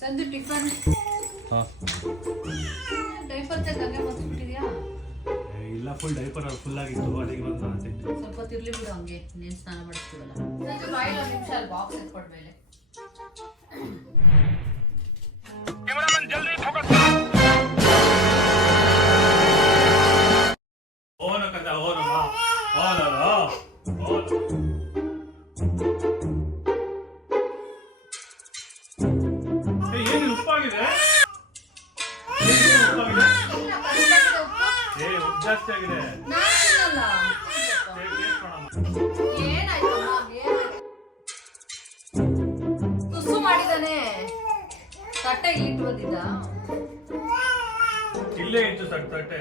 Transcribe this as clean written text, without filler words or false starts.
ಸಂಜೆ tiffin diaper ತೆಗೆದಂಗೆ ಮರ್ತ್ಬಿಟ್ಟಿದ್ಯಾ? ಇಲ್ಲ, full diaper full ಆಗಿತ್ತು, ಅದಕ್ಕೆ ಬಂದು ನಾನು ಸ್ವಲ್ಪ ತಿರ್ಲಿ ಬಿಡು, ಹಂಗೆ ನೀನು ಸ್ನಾನ ಮಾಡಿಸ್ತೀವಲ್ಲ. ಸಂಜೆ ಬಾಯಿಲ್ಲ, ಒಂದು ನಿಮಿಷ ಅಲ್ಲಿ ಬಾಕ್ಸ್ ಎತ್ಕೊಡ್ಮೇಲೆ. ಏನು ಉಪ್ಪಾಗಿದೆ? ಜಾಸ್ತಿ ಆಗಿದೆ. ತುಸು ಮಾಡಿದಾನೆ. ತಟ್ಟೆ ಇಟ್ಟು ಬಂದಿದ್ದ, ಇಲ್ಲೇ ಇತ್ತು ತಟ್ಟೆ.